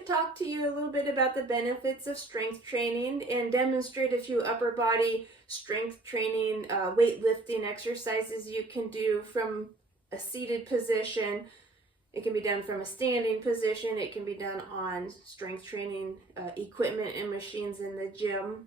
to talk to you a little bit about the benefits of strength training and demonstrate a few upper body strength training, weightlifting exercises you can do from a seated position. It can be done from a standing position. It can be done on strength training equipment and machines in the gym.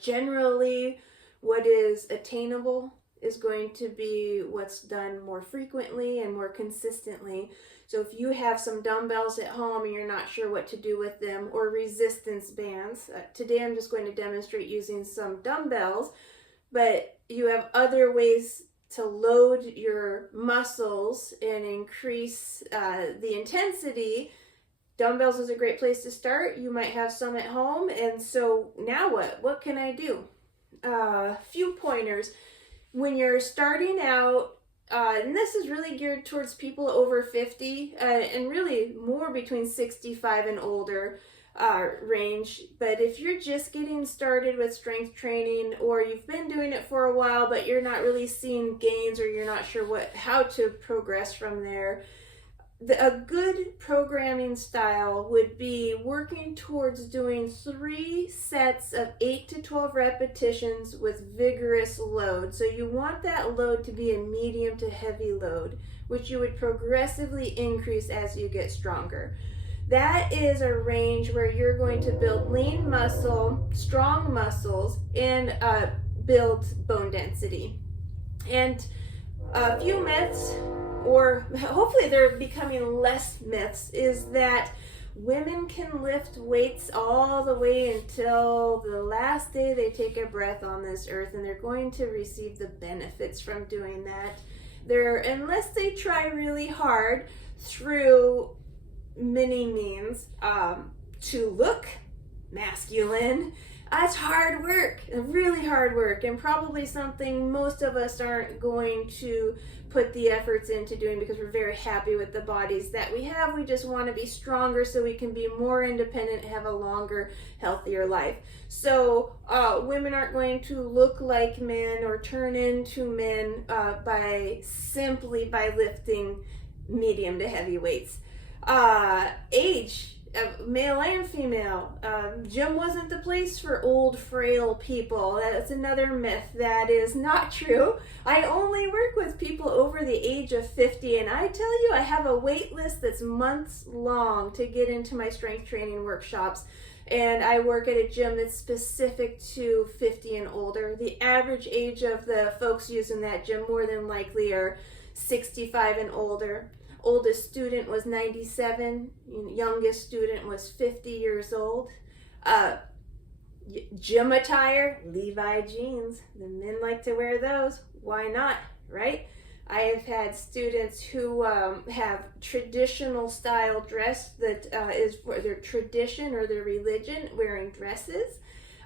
Generally, what is attainable is going to be what's done more frequently and more consistently. So if you have some dumbbells at home and you're not sure what to do with them, or resistance bands, today I'm just going to demonstrate using some dumbbells, but you have other ways to load your muscles and increase the intensity. Dumbbells is a great place to start. You might have some at home, and so now what? What can I do? A few pointers. When you're starting out, and this is really geared towards people over 50, and really more between 65 and older range. But if you're just getting started with strength training, or you've been doing it for a while but you're not really seeing gains, or you're not sure how to progress from there, a good programming style would be working towards doing 3 sets of 8 to 12 repetitions with vigorous load. So you want that load to be a medium to heavy load, which you would progressively increase as you get stronger. That is a range where you're going to build lean muscle, strong muscles, and build bone density. And a few myths, or hopefully they're becoming less myths, is that women can lift weights all the way until the last day they take a breath on this earth, and they're going to receive the benefits from doing that. Unless they try really hard through many means to look masculine. It's hard work, really hard work, and probably something most of us aren't going to put the efforts into doing because we're very happy with the bodies that we have. We just want to be stronger so we can be more independent, have a longer, healthier life. So women aren't going to look like men or turn into men simply by lifting medium to heavy weights. Age, male and female. Gym wasn't the place for old, frail people. That's another myth. That is not true. I only work with people over the age of 50, and I tell you, I have a wait list that's months long to get into my strength training workshops. And I work at a gym that's specific to 50 and older. The average age of the folks using that gym more than likely are 65 and older. Oldest student was 97, youngest student was 50 years old. Gym attire, Levi jeans. The men like to wear those. Why not, right? I have had students who have traditional style dress that is for their tradition or their religion, wearing dresses.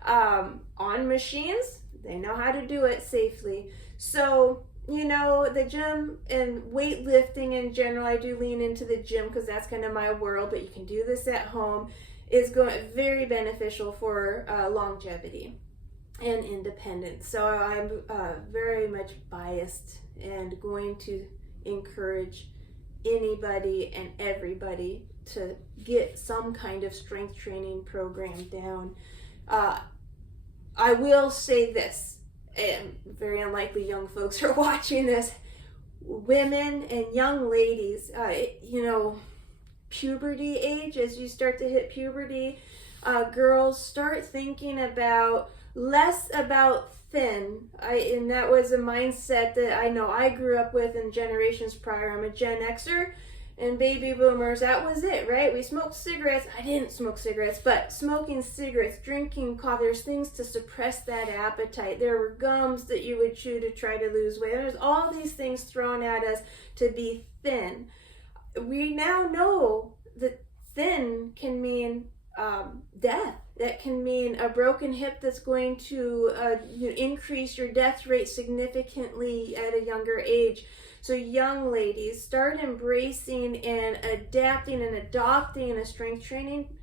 On machines, they know how to do it safely. So, the gym and weightlifting in general, I do lean into the gym because that's kind of my world, but you can do this at home, is very beneficial for longevity and independence. So I'm very much biased and going to encourage anybody and everybody to get some kind of strength training program down. I will say this, and very unlikely young folks are watching this. Women and young ladies, puberty age, as you start to hit puberty, girls start thinking less about thin. And that was a mindset that I know I grew up with in generations prior. I'm a Gen Xer, and baby boomers, that was it, right? We smoked cigarettes. I didn't smoke cigarettes, but smoking cigarettes, drinking coffee, there's things to suppress that appetite. There were gums that you would chew to try to lose weight. There's all these things thrown at us to be thin. We now know that thin can mean death. That can mean a broken hip that's going to increase your death rate significantly at a younger age. So young ladies, start embracing and adapting and adopting a strength training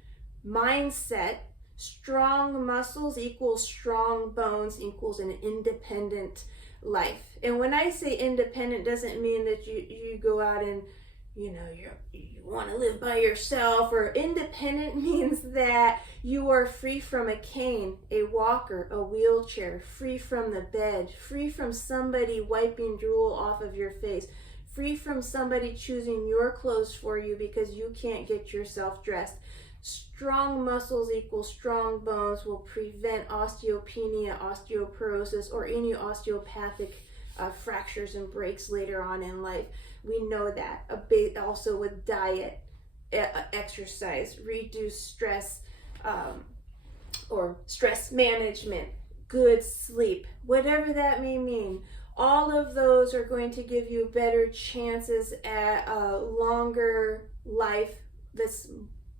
mindset. Strong muscles equals strong bones equals an independent life. And when I say independent, doesn't mean that you go out and you want to live by yourself, or independent means that you are free from a cane, a walker, a wheelchair, free from the bed, free from somebody wiping drool off of your face, free from somebody choosing your clothes for you because you can't get yourself dressed. Strong muscles equal strong bones will prevent osteopenia, osteoporosis, or any osteopathic fractures and breaks later on in life. We know that. Also with diet, exercise, reduce stress, or stress management, good sleep, whatever that may mean. All of those are going to give you better chances at a longer life that's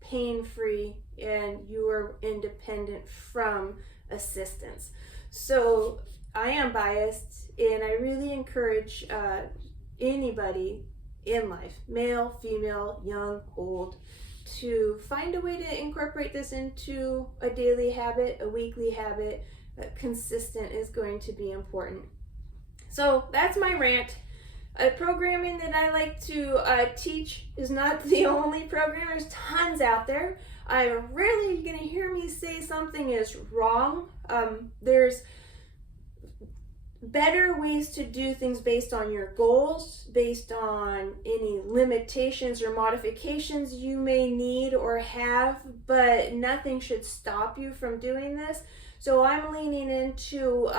pain-free and you are independent from assistance. So I am biased, and I really encourage anybody in life, male, female, young, old, to find a way to incorporate this into a daily habit, a weekly habit. Consistent is going to be important. So that's my rant. Programming that I like to teach is not the only program. There's tons out there. Rarely you're going to hear me say something is wrong. There's better ways to do things based on your goals, based on any limitations or modifications you may need or have, but nothing should stop you from doing this. So I'm leaning into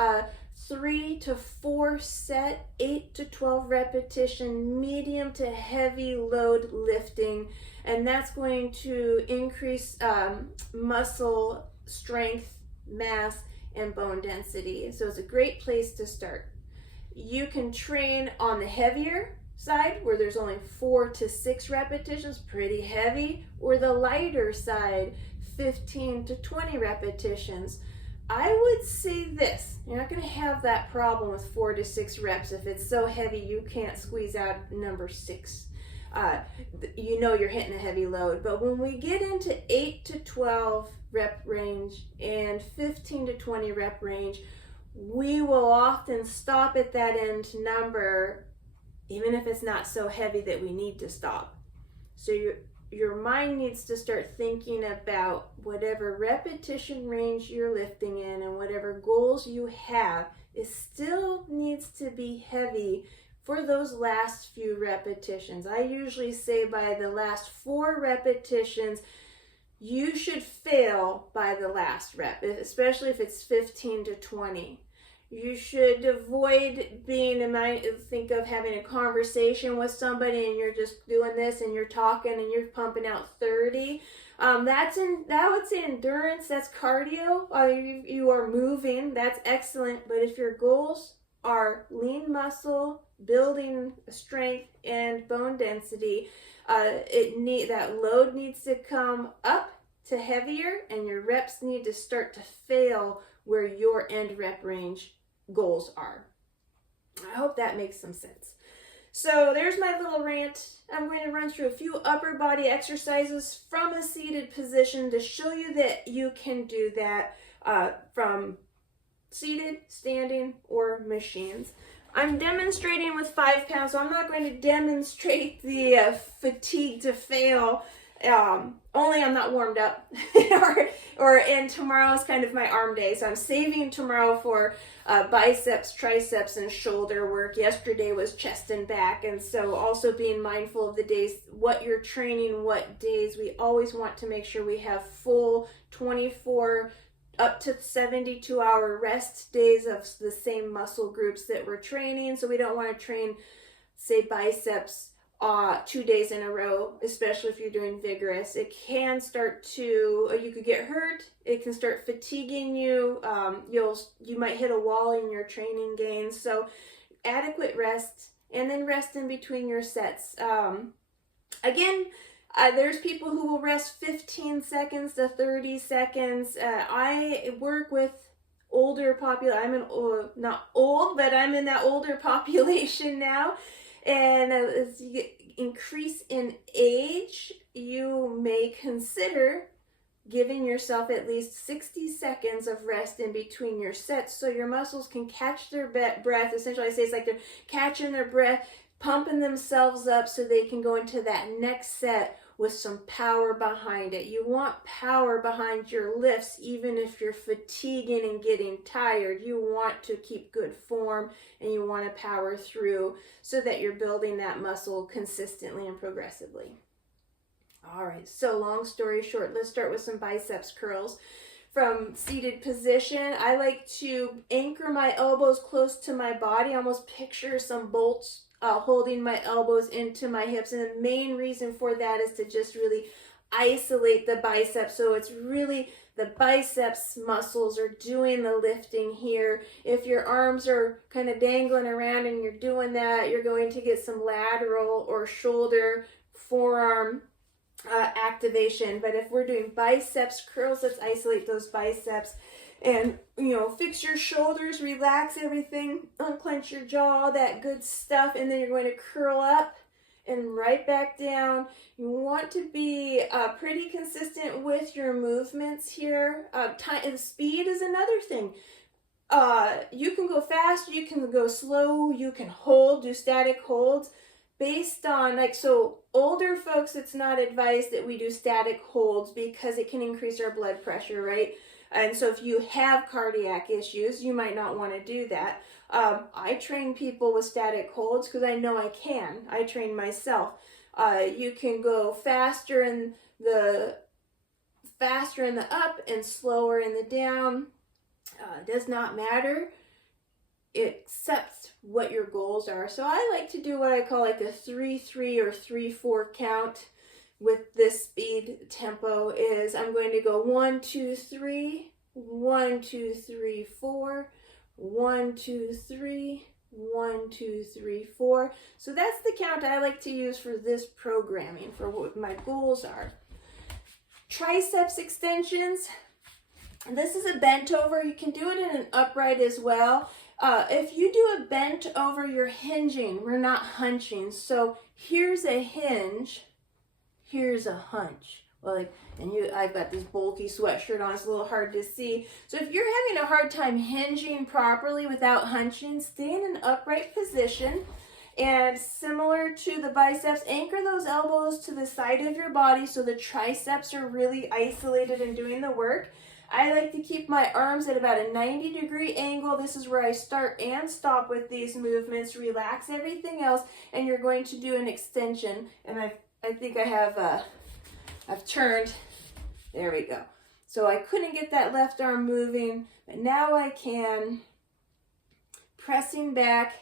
3 to 4 set, 8 to 12 repetition, medium to heavy load lifting, and that's going to increase muscle strength, mass, and bone density. So it's a great place to start. You can train on the heavier side where there's only 4 to 6 repetitions, pretty heavy, or the lighter side, 15 to 20 repetitions. I would say this, you're not going to have that problem with 4 to 6 reps if it's so heavy you can't squeeze out number 6. You're hitting a heavy load. But when we get into 8 to 12 rep range and 15 to 20 rep range, we will often stop at that end number, even if it's not so heavy that we need to stop. So your mind needs to start thinking about whatever repetition range you're lifting in and whatever goals you have, it still needs to be heavy for those last few repetitions. I usually say by the last 4 repetitions, you should fail by the last rep, especially if it's 15 to 20. You should avoid think of having a conversation with somebody and you're just doing this and you're talking and you're pumping out 30. I would say endurance, that's cardio. You are moving, that's excellent. But if your goals are lean muscle, building strength, and bone density, that load needs to come up to heavier, and your reps need to start to fail where your end rep range goals are. I hope that makes some sense. So there's my little rant. I'm going to run through a few upper body exercises from a seated position to show you that you can do that from seated, standing, or machines. I'm demonstrating with 5 pounds, so I'm not going to demonstrate the fatigue to fail. Only I'm not warmed up, and tomorrow is kind of my arm day, so I'm saving tomorrow for biceps, triceps, and shoulder work. Yesterday was chest and back, and so also being mindful of the days, what you're training, what days. We always want to make sure we have full 24 up to 72-hour rest days of the same muscle groups that we're training. So we don't want to train, say, biceps 2 days in a row, especially if you're doing vigorous. It can start to, you could get hurt. It can start fatiguing you. You might hit a wall in your training gains. So adequate rest, and then rest in between your sets. There's people who will rest 15 seconds to 30 seconds. I work with older population. Not old, but I'm in that older population now. And as you increase in age, you may consider giving yourself at least 60 seconds of rest in between your sets so your muscles can catch their breath. Essentially, I say it's like they're catching their breath pumping themselves up so they can go into that next set with some power behind it. You want power behind your lifts, even if you're fatiguing and getting tired. You want to keep good form and you want to power through so that you're building that muscle consistently and progressively. All right, so long story short, let's start with some biceps curls. From seated position, I like to anchor my elbows close to my body, almost picture some bolts holding my elbows into my hips. And the main reason for that is to just really isolate the biceps. So it's really the biceps muscles are doing the lifting here. If your arms are kind of dangling around and you're doing that, you're going to get some lateral or shoulder, forearm activation. But if we're doing biceps curls, let's isolate those biceps and, fix your shoulders, relax everything, unclench your jaw, that good stuff. And then you're going to curl up and right back down. You want to be pretty consistent with your movements here. And speed is another thing. You can go fast, you can go slow, you can do static holds. Based on, so older folks, it's not advised that we do static holds because it can increase our blood pressure, right? And so if you have cardiac issues, you might not want to do that. I train people with static holds because I know I can. I train myself. You can go faster in the up and slower in the down. Does not matter, except what your goals are. So I like to do what I call like a 3-3 or 3-4 count with this speed tempo. Is I'm going to go 1, 2, 3, 1, 2, 3, 4, 1, 2, 3, 1, 2, 3, 4. So that's the count I like to use for this programming, for what my goals are. Triceps extensions. This is a bent over. You can do it in an upright as well. If you do a bent over, you're hinging. We're not hunching. So here's a hinge. Here's a hunch. Well, I've got this bulky sweatshirt on. It's a little hard to see. So if you're having a hard time hinging properly without hunching, stay in an upright position. And similar to the biceps, anchor those elbows to the side of your body so the triceps are really isolated and doing the work. I like to keep my arms at about a 90-degree angle. This is where I start and stop with these movements. Relax everything else, and you're going to do an extension. And I think I have, I've turned. There we go. So I couldn't get that left arm moving, but now I can. Pressing back.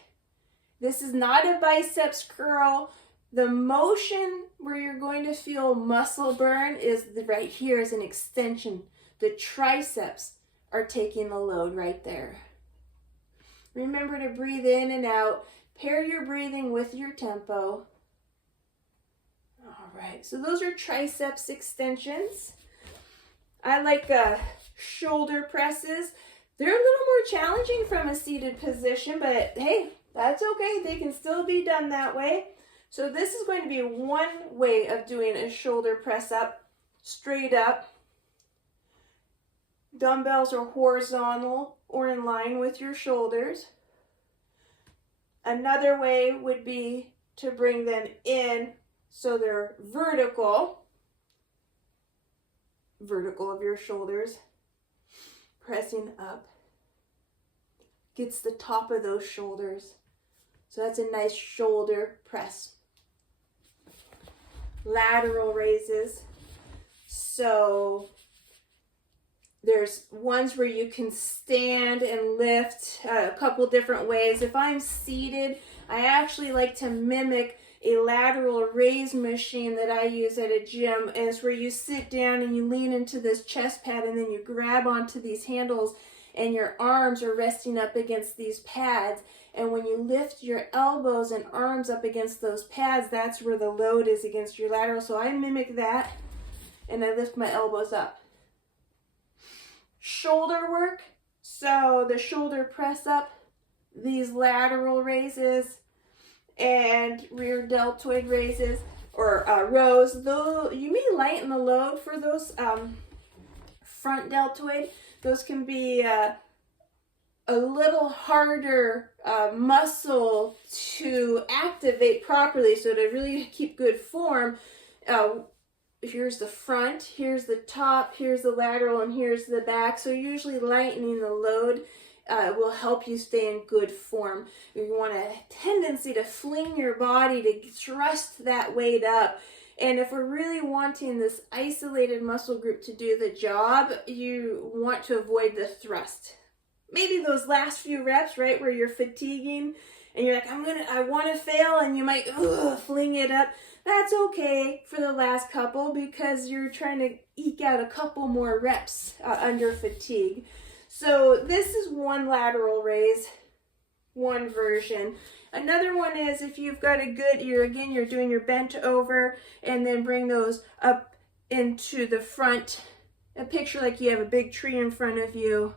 This is not a biceps curl. The motion where you're going to feel muscle burn is right here is an extension. The triceps are taking the load right there. Remember to breathe in and out. Pair your breathing with your tempo. All right, so those are triceps extensions. I like shoulder presses. They're a little more challenging from a seated position, but hey, that's okay. They can still be done that way. So this is going to be one way of doing a shoulder press up, straight up. Dumbbells are horizontal or in line with your shoulders. Another way would be to bring them in so they're vertical of your shoulders. Pressing up gets the top of those shoulders. So that's a nice shoulder press. Lateral raises. So there's ones where you can stand and lift a couple different ways. If I'm seated, I actually like to mimic a lateral raise machine that I use at a gym. And it's where you sit down and you lean into this chest pad and then you grab onto these handles and your arms are resting up against these pads. And when you lift your elbows and arms up against those pads, that's where the load is against your lateral. So I mimic that and I lift my elbows up. Shoulder work, so the shoulder press up, these lateral raises, and rear deltoid raises, or rows. Though you may lighten the load for those front deltoid. Those can be a little harder muscle to activate properly. So to really keep good form, here's the front, here's the top, here's the lateral, and here's the back. So usually lightening the load will help you stay in good form. You want a tendency to fling your body to thrust that weight up. And if we're really wanting this isolated muscle group to do the job, you want to avoid the thrust. Maybe those last few reps, right, where you're fatiguing and you're like, I want to fail, and you might fling it up. That's okay for the last couple because you're trying to eke out a couple more reps under fatigue. So this is one lateral raise, one version. Another one is if you've got a good, you're doing your bent over and then bring those up into the front. A picture like you have a big tree in front of you,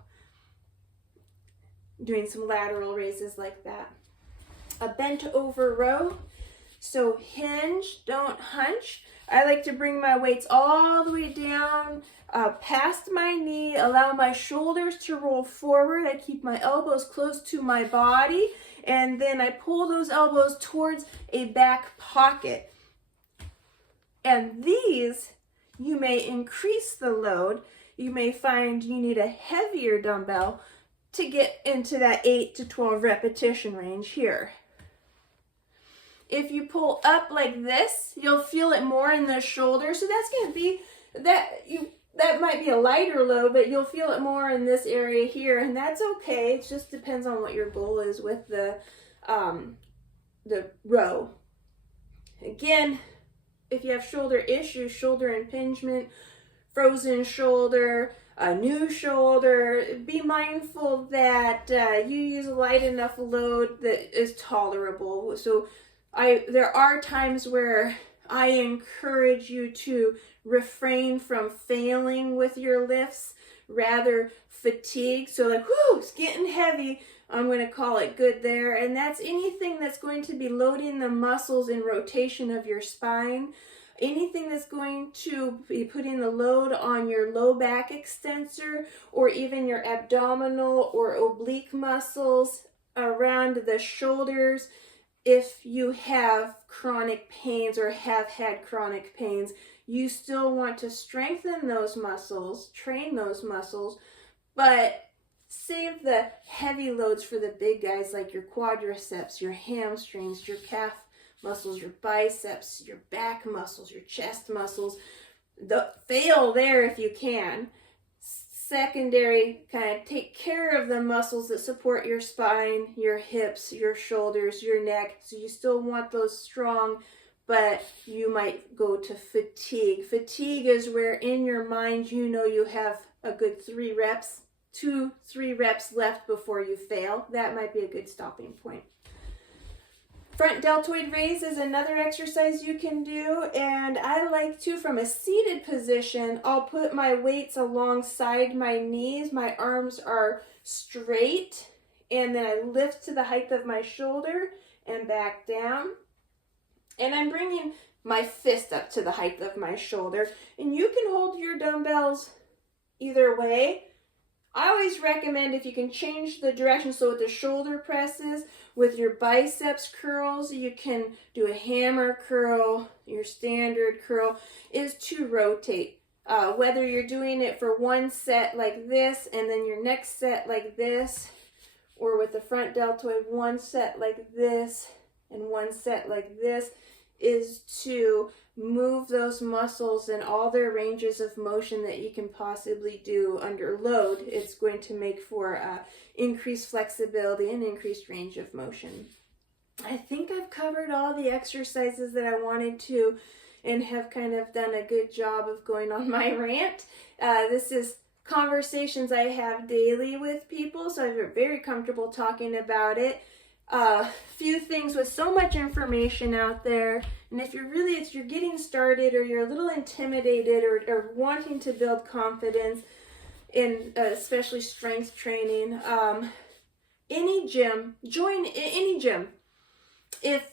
doing some lateral raises like that. A bent over row. So hinge, don't hunch. I like to bring my weights all the way down past my knee, allow my shoulders to roll forward. I keep my elbows close to my body, and then I pull those elbows towards a back pocket. And these, you may increase the load. You may find you need a heavier dumbbell to get into that 8 to 12 repetition range here. If you pull up like this, you'll feel it more in the shoulder. So that's going to be, that might be a lighter load, but you'll feel it more in this area here. And that's okay. It just depends on what your goal is with the row. Again, if you have shoulder issues, shoulder impingement, frozen shoulder, a new shoulder, be mindful that you use a light enough load that is tolerable. So there are times where I encourage you to refrain from failing with your lifts, rather fatigue. So like, whoo, it's getting heavy. I'm going to call it good there. And that's anything that's going to be loading the muscles in rotation of your spine. Anything that's going to be putting the load on your low back extensor or even your abdominal or oblique muscles around the shoulders. If you have chronic pains or have had chronic pains, you still want to strengthen those muscles, train those muscles, but save the heavy loads for the big guys like your quadriceps, your hamstrings, your calf muscles, your biceps, your back muscles, your chest muscles. Fail there if you can. Secondary, kind of take care of the muscles that support your spine, your hips, your shoulders, your neck. So you still want those strong, but you might go to fatigue. Fatigue is where in your mind you know you have a good 3 reps, 2-3 reps left before you fail. That might be a good stopping point. Front deltoid raise is another exercise you can do, and I like to, from a seated position, I'll put my weights alongside my knees, my arms are straight, and then I lift to the height of my shoulder and back down. And I'm bringing my fist up to the height of my shoulder, and you can hold your dumbbells either way. I always recommend if you can change the direction, so with the shoulder presses, with your biceps curls, you can do a hammer curl, your standard curl, is to rotate. Whether you're doing it for one set like this, and then your next set like this, or with the front deltoid, one set like this, and one set like this, is to move those muscles in all their ranges of motion that you can possibly do under load. It's going to make for increased flexibility and increased range of motion. I think I've covered all the exercises that I wanted to and have kind of done a good job of going on my rant. This is conversations I have daily with people, so I'm very comfortable talking about it. Few things with so much information out there, and if you're getting started or you're a little intimidated or wanting to build confidence in especially strength training, any gym, join any gym. If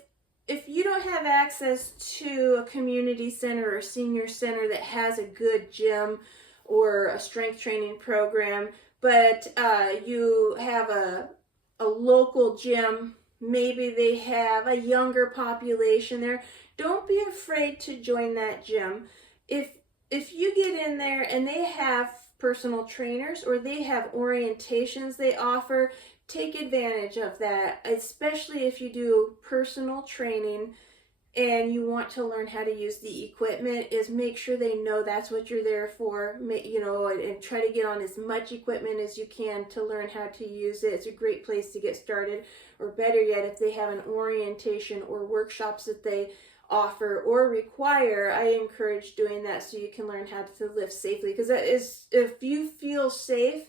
you don't have access to a community center or senior center that has a good gym or a strength training program, but you have a local gym, maybe they have a younger population there, don't be afraid to join that gym. If you get in there and they have personal trainers or they have orientations they offer, take advantage of that, especially if you do personal training and you want to learn how to use the equipment. Is make sure they know that's what you're there for, and try to get on as much equipment as you can to learn how to use it. It's a great place to get started. Or better yet, if they have an orientation or workshops that they offer or require, I encourage doing that so you can learn how to lift safely, because that is, if you feel safe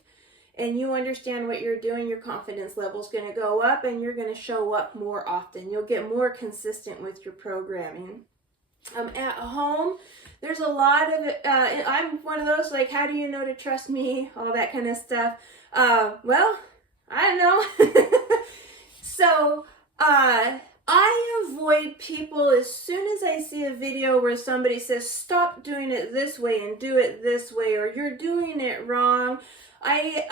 and you understand what you're doing, your confidence level is going to go up and you're going to show up more often. You'll get more consistent with your programming. At home, there's a lot of it. I'm one of those, like, how do you know to trust me? All that kind of stuff. Well, I don't know. So, I avoid people as soon as I see a video where somebody says, stop doing it this way and do it this way, or you're doing it wrong. I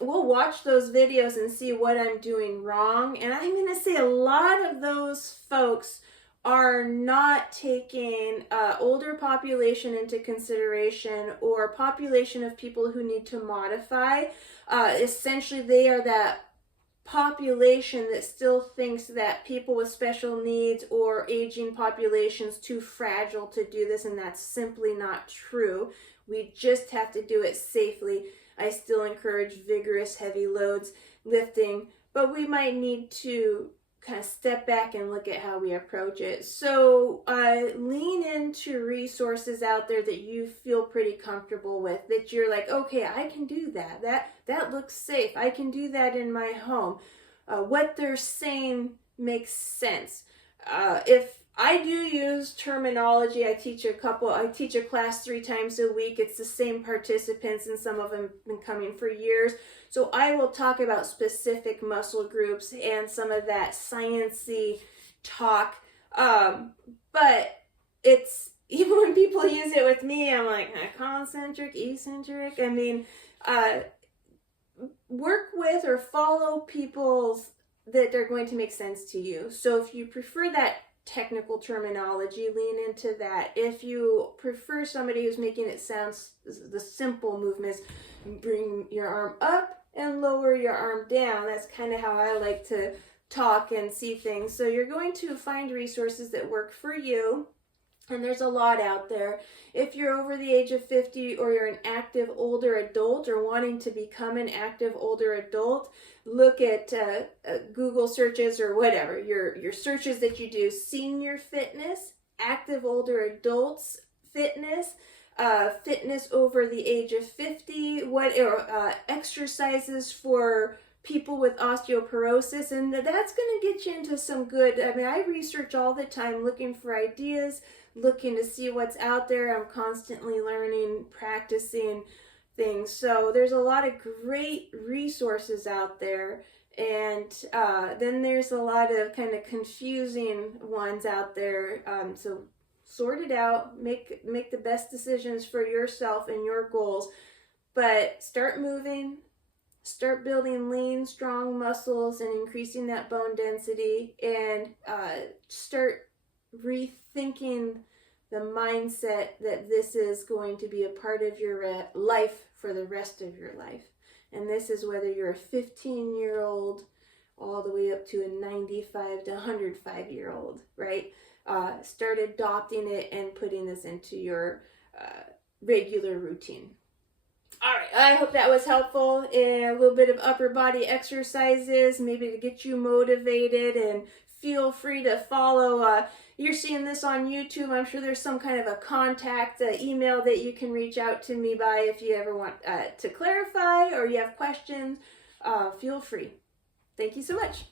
will watch those videos and see what I'm doing wrong. And I'm going to say a lot of those folks are not taking older population into consideration, or population of people who need to modify. Essentially, they are that population that still thinks that people with special needs or aging populations too fragile to do this, and that's simply not true. We just have to do it safely. I still encourage vigorous heavy loads, lifting, but we might need to kind of step back and look at how we approach it. So lean into resources out there that you feel pretty comfortable with, that you're like, okay, I can do that. That looks safe. I can do that in my home. What they're saying makes sense. If I do use terminology, I teach a class 3 times a week. It's the same participants, and some of them have been coming for years. So I will talk about specific muscle groups and some of that sciencey talk. But it's, even when people use it with me, I'm like, concentric, eccentric. I mean, work with or follow people's that they're going to make sense to you. So if you prefer that technical terminology, lean into that. If you prefer somebody who's making it sound the simple movements, bring your arm up and lower your arm down. That's kind of how I like to talk and see things. So you're going to find resources that work for you. And there's a lot out there. If you're over the age of 50 or you're an active older adult or wanting to become an active older adult, look at Google searches or whatever, your searches that you do. Senior fitness, active older adults fitness, fitness over the age of 50, exercises for people with osteoporosis, and that's going to get you into some good, I research all the time looking for ideas, looking to see what's out there. I'm constantly learning, practicing things. So there's a lot of great resources out there. And then there's a lot of kind of confusing ones out there. So sort it out, make the best decisions for yourself and your goals. But start moving, start building lean, strong muscles and increasing that bone density, and start rethinking the mindset that this is going to be a part of your life for the rest of your life. And this is whether you're a 15-year-old all the way up to a 95 to 105-year-old, right? Start adopting it and putting this into your regular routine. All right, I hope that was helpful. And a little bit of upper body exercises, maybe to get you motivated, and feel free to follow. You're seeing this on YouTube. I'm sure there's some kind of a contact email that you can reach out to me by if you ever want to clarify or you have questions. Feel free. Thank you so much.